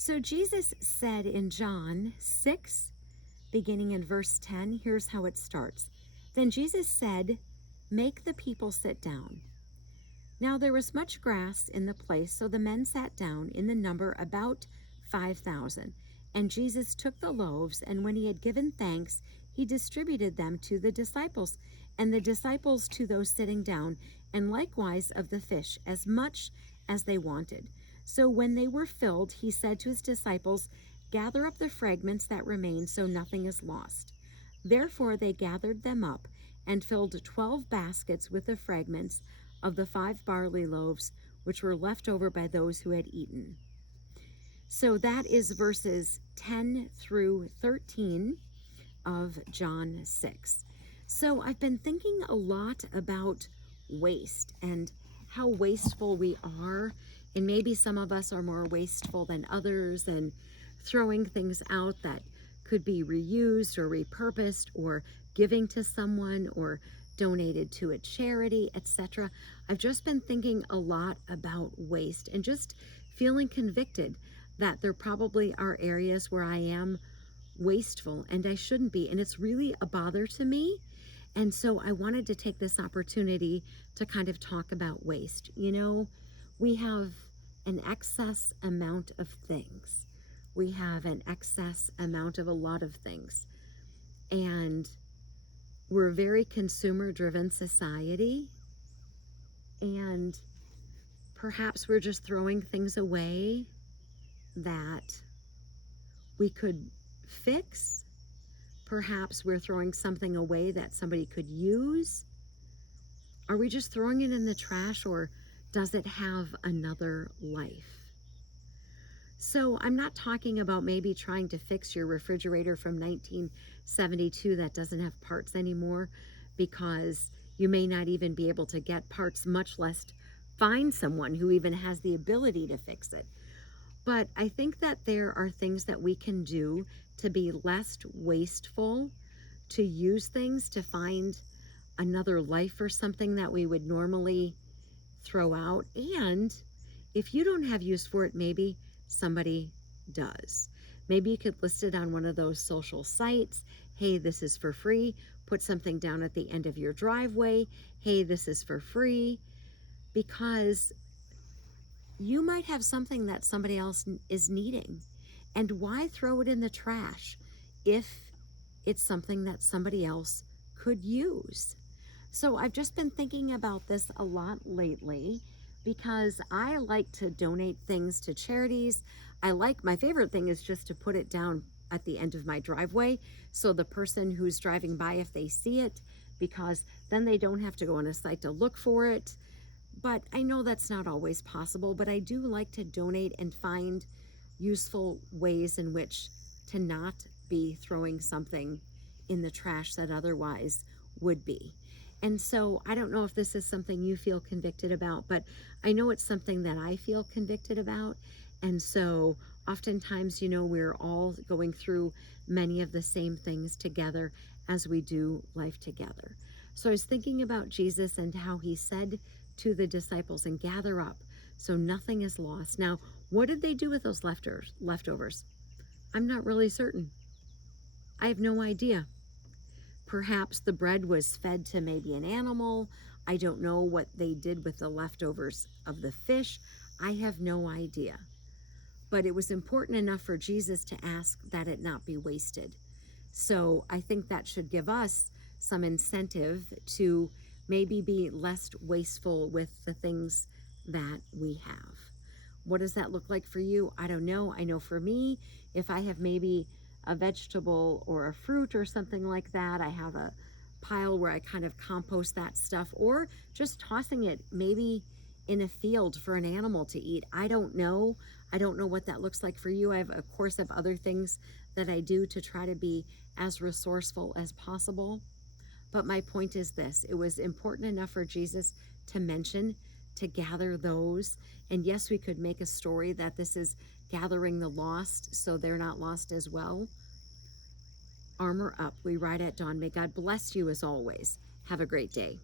So Jesus said in John 6, beginning in verse 10, here's how it starts. Then Jesus said, "Make the people sit down." Now there was much grass in the place, so the men sat down, in the number about 5,000. And Jesus took the loaves, and when he had given thanks, he distributed them to the disciples, and the disciples to those sitting down, and likewise of the fish, as much as they wanted. So when they were filled, he said to his disciples, "Gather up the fragments that remain, so nothing is lost." Therefore they gathered them up, and filled 12 baskets with the fragments of the 5 barley loaves, which were left over by those who had eaten. So that is verses 10 through 13 of John 6. So I've been thinking a lot about waste and how wasteful we are. And maybe some of us are more wasteful than others, and throwing things out that could be reused or repurposed or giving to someone or donated to a charity, etc. I've just been thinking a lot about waste and just feeling convicted that there probably are areas where I am wasteful and I shouldn't be. And it's really a bother to me. And so I wanted to take this opportunity to kind of talk about waste. You know, we have an excess amount of things. We have an excess amount of a lot of things. And we're a very consumer-driven society. And perhaps we're just throwing things away that we could fix. Perhaps we're throwing something away that somebody could use. Are we just throwing it in the trash, or does it have another life? So I'm not talking about maybe trying to fix your refrigerator from 1972 that doesn't have parts anymore, because you may not even be able to get parts, much less find someone who even has the ability to fix it. But I think that there are things that we can do to be less wasteful, to use things to find another life for something that we would normally throw out. And if you don't have use for it, maybe somebody does. Maybe you could list it on one of those social sites. Hey, this is for free. Put something down at the end of your driveway. Hey, this is for free. Because you might have something that somebody else is needing. And why throw it in the trash if it's something that somebody else could use? So I've just been thinking about this a lot lately, because I like to donate things to charities. My favorite thing is just to put it down at the end of my driveway, so the person who's driving by, if they see it, because then they don't have to go on a site to look for it. But I know that's not always possible, but I do like to donate and find useful ways in which to not be throwing something in the trash that otherwise would be. And so I don't know if this is something you feel convicted about, but I know it's something that I feel convicted about. And so oftentimes, you know, we're all going through many of the same things together as we do life together. So I was thinking about Jesus and how he said to the disciples, "And gather up, so nothing is lost." Now, what did they do with those leftovers? I'm not really certain. I have no idea. Perhaps the bread was fed to maybe an animal. I don't know what they did with the leftovers of the fish. I have no idea. But it was important enough for Jesus to ask that it not be wasted. So I think that should give us some incentive to maybe be less wasteful with the things that we have. What does that look like for you? I don't know. I know for me, if I have maybe a vegetable or a fruit or something like that, I have a pile where I kind of compost that stuff, or just tossing it maybe in a field for an animal to eat. I don't know. I don't know what that looks like for you. I have, of course, other things that I do to try to be as resourceful as possible. But my point is this: it was important enough for Jesus to mention to gather those. And yes, we could make a story that this is gathering the lost so they're not lost as well. Armor up. We ride at dawn. May God bless you as always. Have a great day.